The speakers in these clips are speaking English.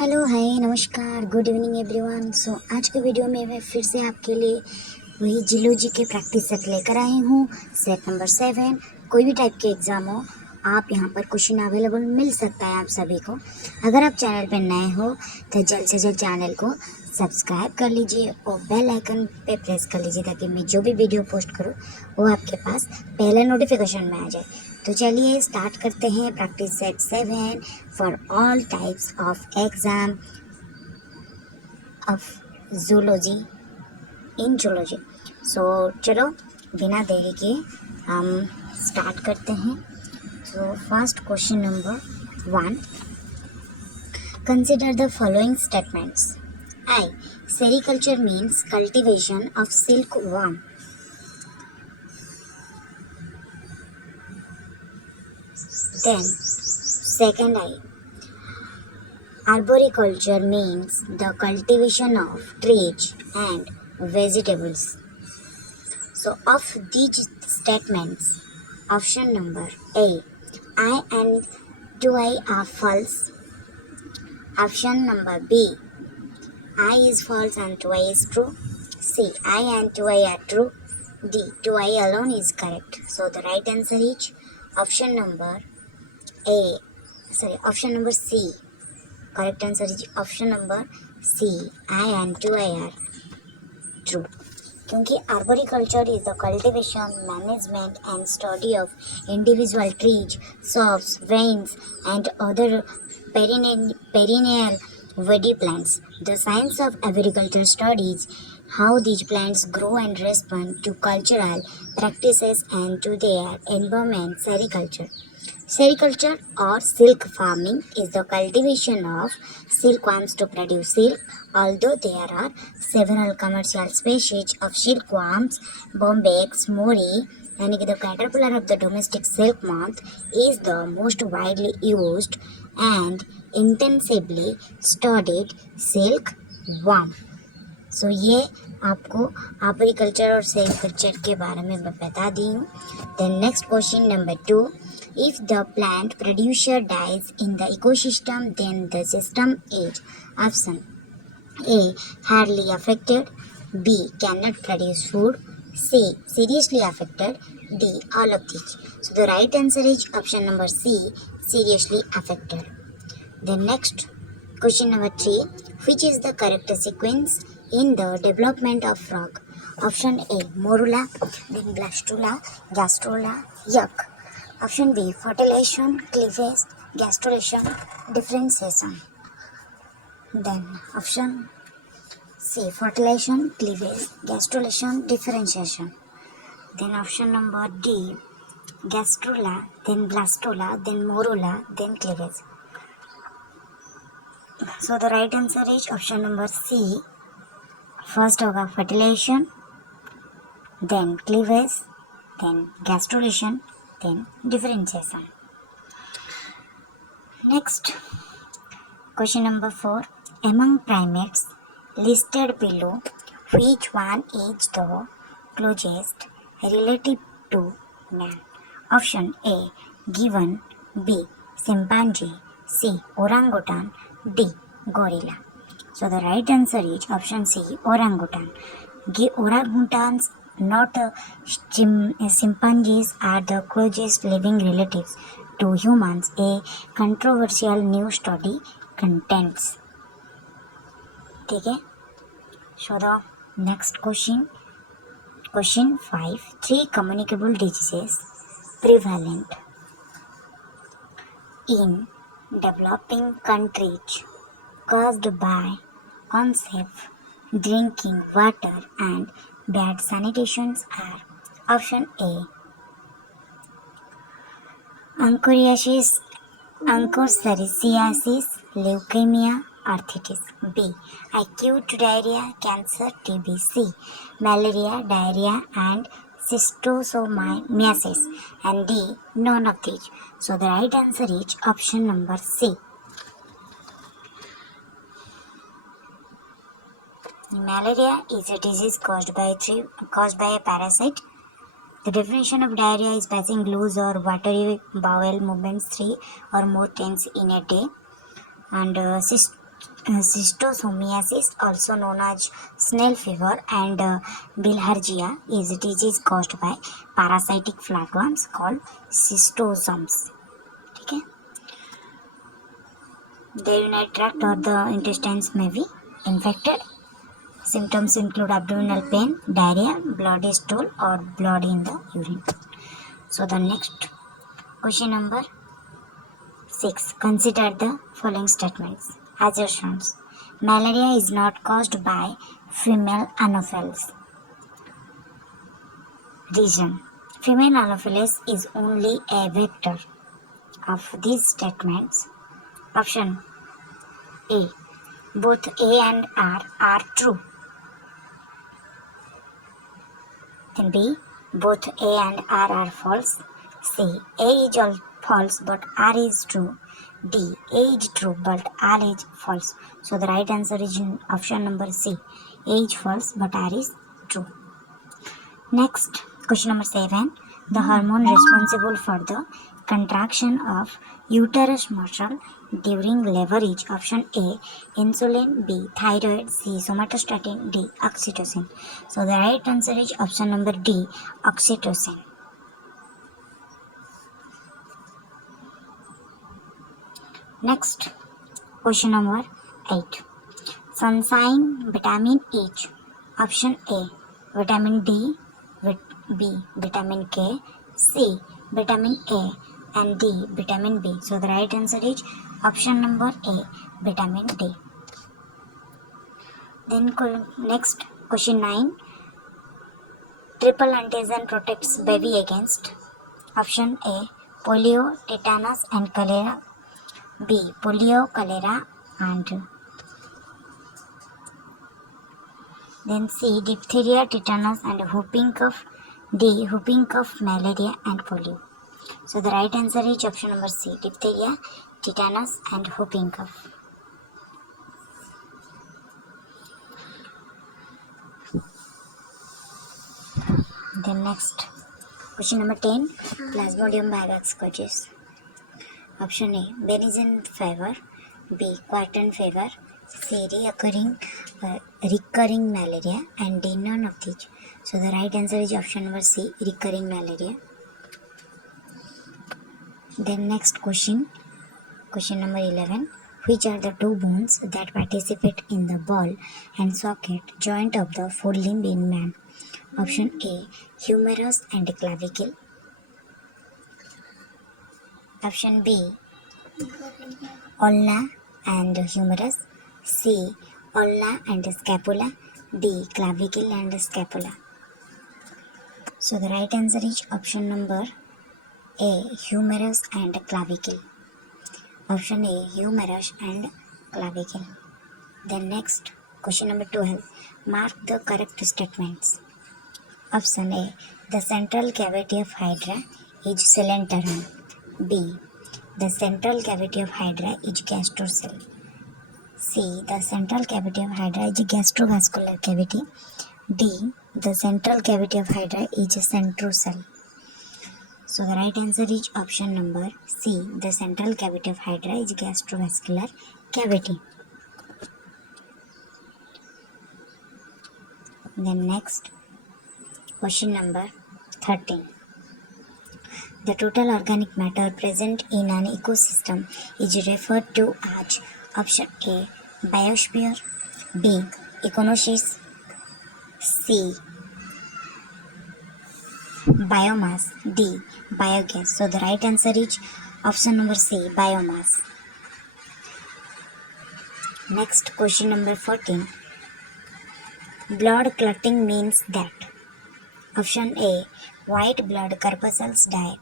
Hello hi नमस्कार good evening everyone. सो आज के वीडियो में मैं फिर से आपके लिए वही जियोलॉजी के प्रैक्टिस सेट लेकर आई हूँ। Set number 7। कोई भी टाइप के एग्ज़ाम हो आप यहाँ पर क्वेश्चन अवेलेबल मिल सकता है आप सभी को। अगर आप चैनल पर नए हो तो जल्द से जल्द चैनल को सब्सक्राइब कर लीजिए और बेल आइकन पे प्रेस कर लीजिए ताकि मैं जो भी वीडियो पोस्ट करूँ वो आपके पास पहले नोटिफिकेशन में आ जाए। तो चलिए स्टार्ट करते हैं practice set 7 for all types of exam of zoology in zoology. So चलो बिना देरी के हम स्टार्ट करते हैं। So first question number 1, consider the following statements. I. Sericulture means cultivation of silkworm. Then second I. Arboriculture means the cultivation of trees and vegetables. So of these statements, option number A, I and 2I are false. Option number B, I is false and 2I is true. C, I and 2I are true. D, 2I alone is correct. So the right answer is option number option number C. Correct answer is option number C, I and 2I are true. क्योंकि arboriculture is the cultivation, management and study of individual trees, shrubs, vines and other perennial woody plants. The science of agriculture studies how these plants grow and respond to cultural practices and to their environment. Sericulture or silk farming is the cultivation of silkworms to produce silk. Although there are several commercial species of silkworms, bombyx mori, and the caterpillar of the domestic silk moth is the most widely used and intensively studied silkworm. सो ये आपको agriculture और sericulture के बारे में मैं बता दी हूँ। Then next question number 2, if the plant producer dies in the ecosystem then the system is option A hardly affected, B can not produce food, C seriously affected, D all of this. So the right answer is option number C, seriously affected. Then next question number 3, which is the correct sequence in the development of frog? Option A, morula, then blastula, gastrula, yuck. Option B, fertilization, cleavage, gastrulation, differentiation. Then option C, fertilization, cleavage, gastrulation, differentiation. Then option number D, gastrula, then blastula, then morula, then cleavage. So the right answer is option number C. First होगा fertilization, then cleavage, then gastrulation, then differentiation. Next, question number 4. Among primates listed below, which one is the closest relative to man? Option A, gibbon, B, chimpanzee, C, orangutan, D, gorilla. So the right answer is option C, orangutan. Orangutans, not chimpanzees, are the closest living relatives to humans. A controversial new study contends. ठीक है. So the next question 5. 3 communicable diseases prevalent in developing countries caused by unsafe drinking water and bad sanitation are. Option A, onchocerciasis, leukemia, arthritis. B, acute diarrhea, cancer, TB. C, malaria, diarrhea and schistosomiasis. And D, none of these. So the right answer is option number C. Malaria is a disease caused by a parasite. The definition of diarrhea is passing loose or watery bowel movements 3 or more times in a day. And Schistosomiasis, also known as snail fever, and bilharzia is a disease caused by parasitic flatworms called schistosomes. Okay? The urinary tract or the intestines may be infected. Symptoms include abdominal pain, diarrhea, bloody stool, or blood in the urine. So the next question number 6. Consider the following statements. Assertions. Malaria is not caused by female anopheles. Reason. Female anopheles is only a vector. Of these statements, option A. Both A and R are true. Then B. Both A and R are false. C. A is all false but R is true. D. A is true but R is false. So the right answer is in option number C. A is false but R is true. Next, question number 7. The hormone responsible for the contraction of uterus muscle during labor is option A. Insulin, B. Thyroid, C. Somatostatin, D. Oxytocin. So the right answer is option number D. Oxytocin. Next, question number 8. Sunshine vitamin H. Option A. Vitamin D, B. Vitamin K, C. Vitamin A, and D. Vitamin B. So the right answer is option number A. Vitamin D. Then next, question 9. Triple antigen protects baby against option A. Polio, tetanus, and cholera. B. Polio, cholera, and then C. Diphtheria, tetanus, and whooping cough. D. Whooping cough, malaria, and polio. So the right answer is option number C. Diphtheria, tetanus, and whooping cough. Then next, question number 10. Plasmodium vivax causes. Option A. Benign fever. B. Quartan fever. C. Recurring malaria, and D. None of these. So the right answer is option number C. Recurring malaria. Then next question number 11. Which are the two bones that participate in the ball and socket joint of the forelimb in man? Option A. Humerus and clavicle. Option B. Ulna and humerus. C. Ulna and scapula. D. Clavicle and scapula. So the right answer is option number A. Humerus and clavicle. Option A. Humerus and clavicle. Then next, question number 12. Mark the correct statements. Option A. The central cavity of Hydra is coelenteron. B. The central cavity of Hydra is gastrocell. C. The central cavity of Hydra is gastrovascular cavity. D. The central cavity of Hydra is centrocell. So the right answer is option number C. The central cavity of Hydra is gastrovascular cavity. Then next, question number 13. The total organic matter present in an ecosystem is referred to as option A. Biosphere, B. Econosis, C. Biomass, D. Biogas. So the right answer is option number C. Biomass. Next, question number 14. Blood clotting means that option A. White blood corpuscles die.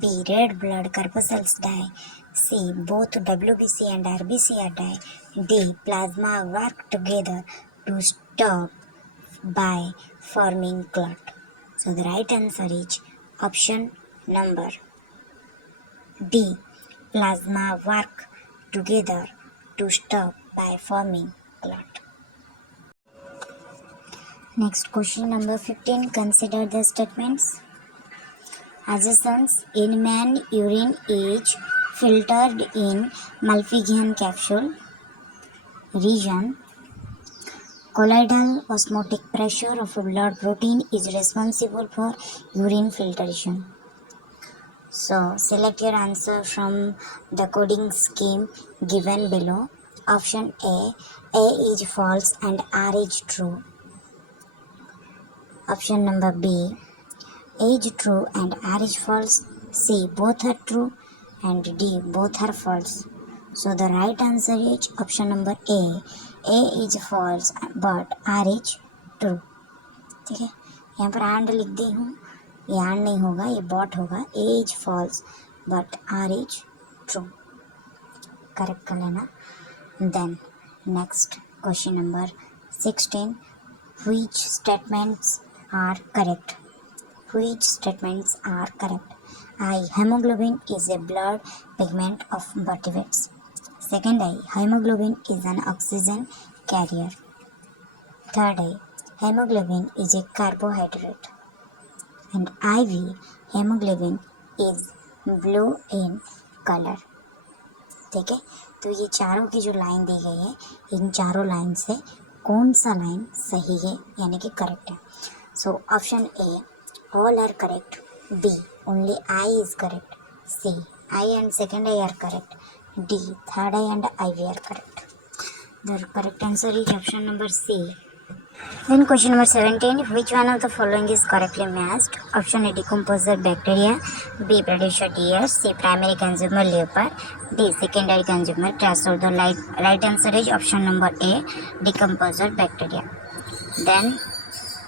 B. Red blood corpuscles die. C. Both WBC and RBC are die. D. Plasma work together to stop by forming clot. So the right answer is option number D. Plasma work together to stop by forming clot. Next, question number 15. Consider the statements. Assertions. In man, urine is filtered in Malpighian capsule. region. Colloidal osmotic pressure of a blood protein is responsible for urine filtration. So select your answer from the coding scheme given below. Option A is false and R is true. Option number B, A is true and R is false. C, both are true, and D, both are false. So the right answer is option number A. A is false but R is true. ठीक है, यहाँ पर and लिख दी हूँ, ये and नहीं होगा, ये बॉट होगा. A is false but R is true. Correct कर लेना. Then next question number 16. Which statements are correct? Which statements are correct? I. Hemoglobin is a blood pigment of vertebrates. Second I. Hemoglobin is an oxygen carrier. Third I. Hemoglobin is a carbohydrate. And IV. Hemoglobin is blue in color. ठीक है, तो ये चारों की जो line दी गई है, इन चारों लाइन से कौन सा लाइन सही है यानी कि करेक्ट है. So option A, all are correct. B, only I is correct. C, I and second I are correct. D, third I and I V are correct. The correct answer is option number C. Then question number 17. Which one of the following is correctly matched? Option A, decomposer bacteria. B, producer deer. C, primary consumer leopard. D, secondary consumer castor. The right answer is option number A, decomposer bacteria. Then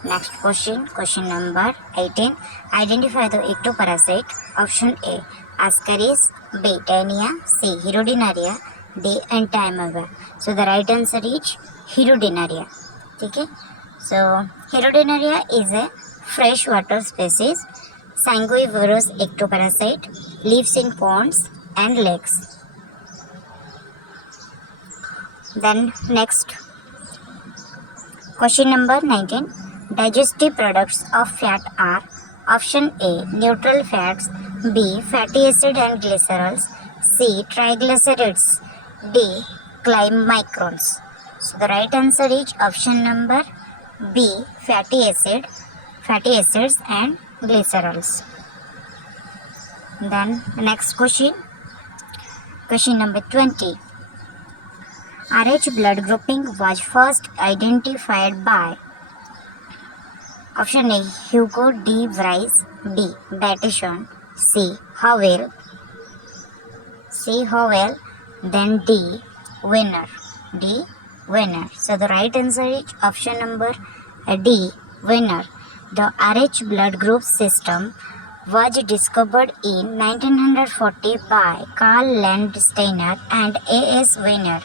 next question number 18. Identify the ectoparasite. Option A, Ascaris. B, Taenia. C, Hirudinaria. D, Entamoeba. So the right answer is Hirudinaria. ठीक है, so Hirudinaria is a freshwater species, sanguivorous ectoparasite, lives in ponds and lakes. Then next question number 19. Digestive products of fat are option A, neutral fats. B, fatty acid and glycerols. C, triglycerides. D, chylomicrons. So the right answer is option number B, fatty acids and glycerols. Then next question number 20. RH blood grouping was first identified by option A, Hugo D. Vries. B, Bateson. C, Howell. Then D, Winner. So the right answer is option number D, Winner. The RH blood group system was discovered in 1940 by Carl Landsteiner and A.S. Winner.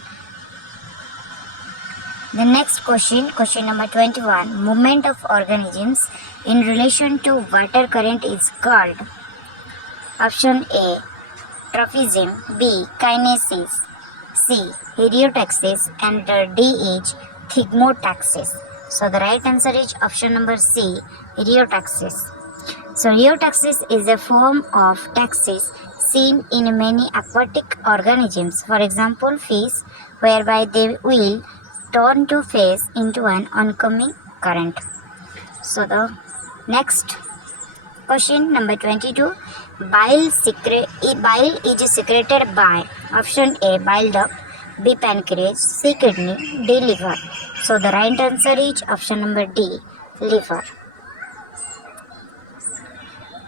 The next question number 21. Movement of organisms in relation to water current is called option A, trophism. B, kinesis. C, heliotaxis, and D is thigmotaxis. So the right answer is option number C, heliotaxis. So heliotaxis is a form of taxis seen in many aquatic organisms, for example fish, whereby they will turn to face into an oncoming current. So the next question number 22. Bile is secreted by option A, bile duct. B, pancreas. C, kidney. D, liver. So the right answer is option number D, liver.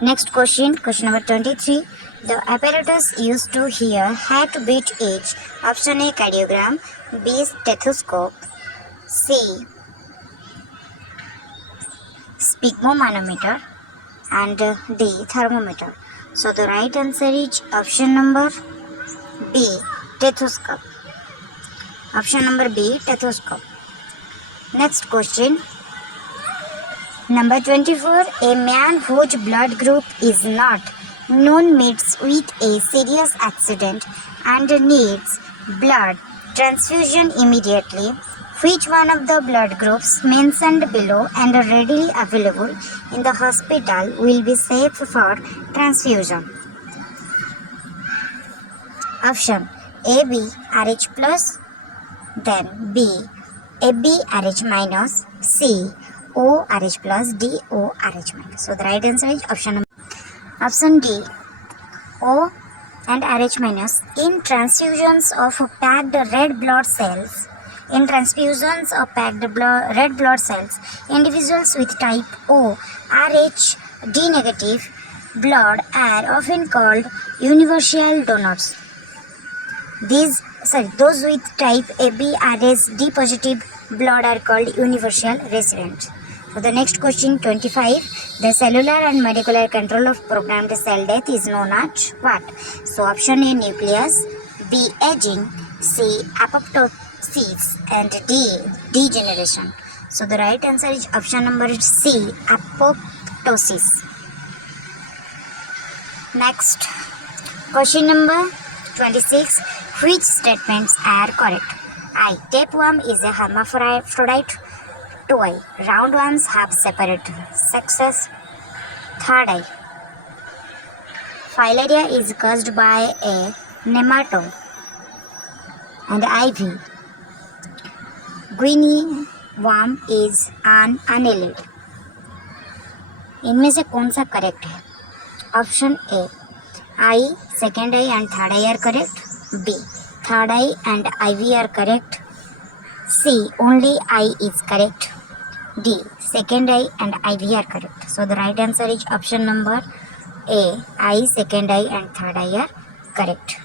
Next question number 23. The apparatus used to hear heartbeat is option A, cardiogram. B, stethoscope. C, sphygmomanometer, and D, thermometer. So the right answer is option number B, stethoscope. Option number B, stethoscope. Next question number 24. A man whose blood group is not known meets with a serious accident and needs blood transfusion immediately. Which one of the blood groups mentioned below and readily available in the hospital will be safe for transfusion? Option A, B, Rh plus. then B ABRH minus, C ORH plus, D ORH minus. So the right answer is option D O and RH minus. In transfusions of packed red blood cells, red blood cells, individuals with type O RH D negative blood are often called universal donors. Those with type AB RH D positive blood are called universal recipients. So the next question 25. The cellular and molecular control of programmed cell death is known as what? So option A nucleus, B aging, C apoptosis, and D degeneration. So the right answer is option number C apoptosis. Next question number 26. Which statements are correct? I. Tapeworm is a hermaphrodite. 2. Round ones have separate sexes. 3. Filaria is caused by a nematode. And IV. Guinea worm is an annelid. इनमें से कौन सा correct है? Option A I, second I and third I are correct. B third I and IV are correct. C only I is correct. D second I and IV are correct. So the right answer is option number A. I, second I and third I are correct.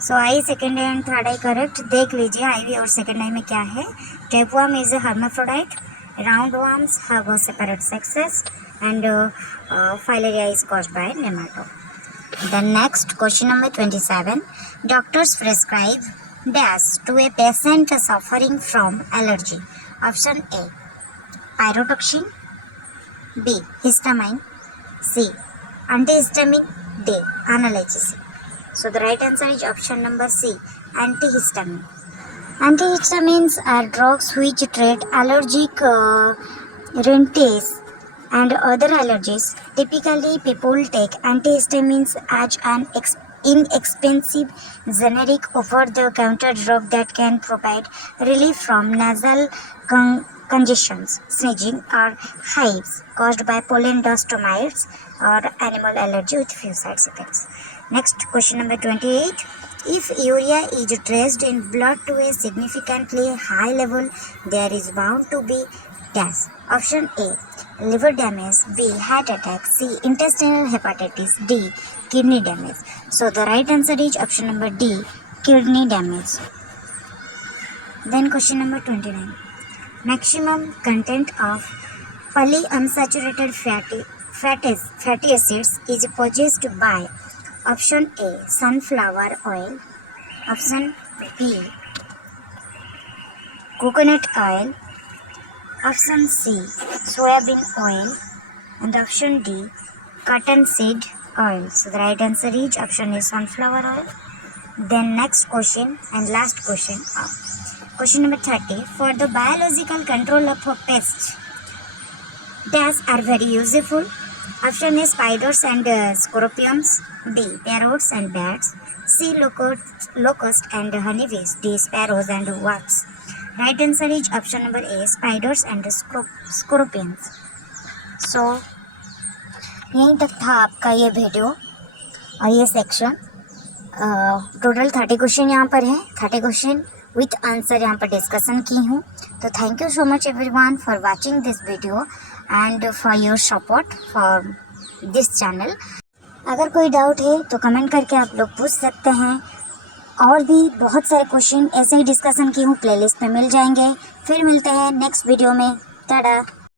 So I, second I and third I correct. देख लीजिए IV और second I में क्या है. Tapeworm is a hermaphrodite. Roundworms have separate sexes and filaria is caused by nematode. The next question number 27. Doctors prescribe dash to a patient suffering from allergy. Option A pyrotoxin, B histamine, C antihistamine, D analgesic. So the right answer is option number C antihistamine. Antihistamines are drugs which treat allergic rhinitis and other allergies. Typically, people take antihistamines as an inexpensive generic over-the-counter drug that can provide relief from nasal congestions, sneezing, or hives caused by pollen dust mites or animal allergy with few side effects. Next, question number 28. If urea is traced in blood to a significantly high level, there is bound to be dash. Option A liver damage, B heart attack, C intestinal hepatitis, D kidney damage. So the right answer is option number D kidney damage. Then question number 29. Maximum content of polyunsaturated fatty acids is possessed by option A sunflower oil, option B coconut oil, option C soybean oil, and option D cottonseed oil. So the right answer is option A sunflower oil. Then next question and last question. Question number 30. For the biological control of pests, dash are very useful. Option A spiders and scorpions, B parrots and bats, C locust and honeybees, D sparrows and wasps. Right answer is option number A spiders and scorpions. So यहीं तक था आपका ये video और ये section. Total 30 question यहाँ पर है. 30 क्वेश्चन विथ आंसर यहाँ पर डिस्कशन की हूँ. तो thank you so much everyone for watching this video and for your support for this channel. अगर कोई डाउट है तो कमेंट करके आप लोग पूछ सकते हैं. और भी बहुत सारे क्वेश्चन ऐसे ही डिस्कशन की हूँ प्लेलिस्ट में मिल जाएंगे. फिर मिलते हैं नेक्स्ट वीडियो में. टाटा.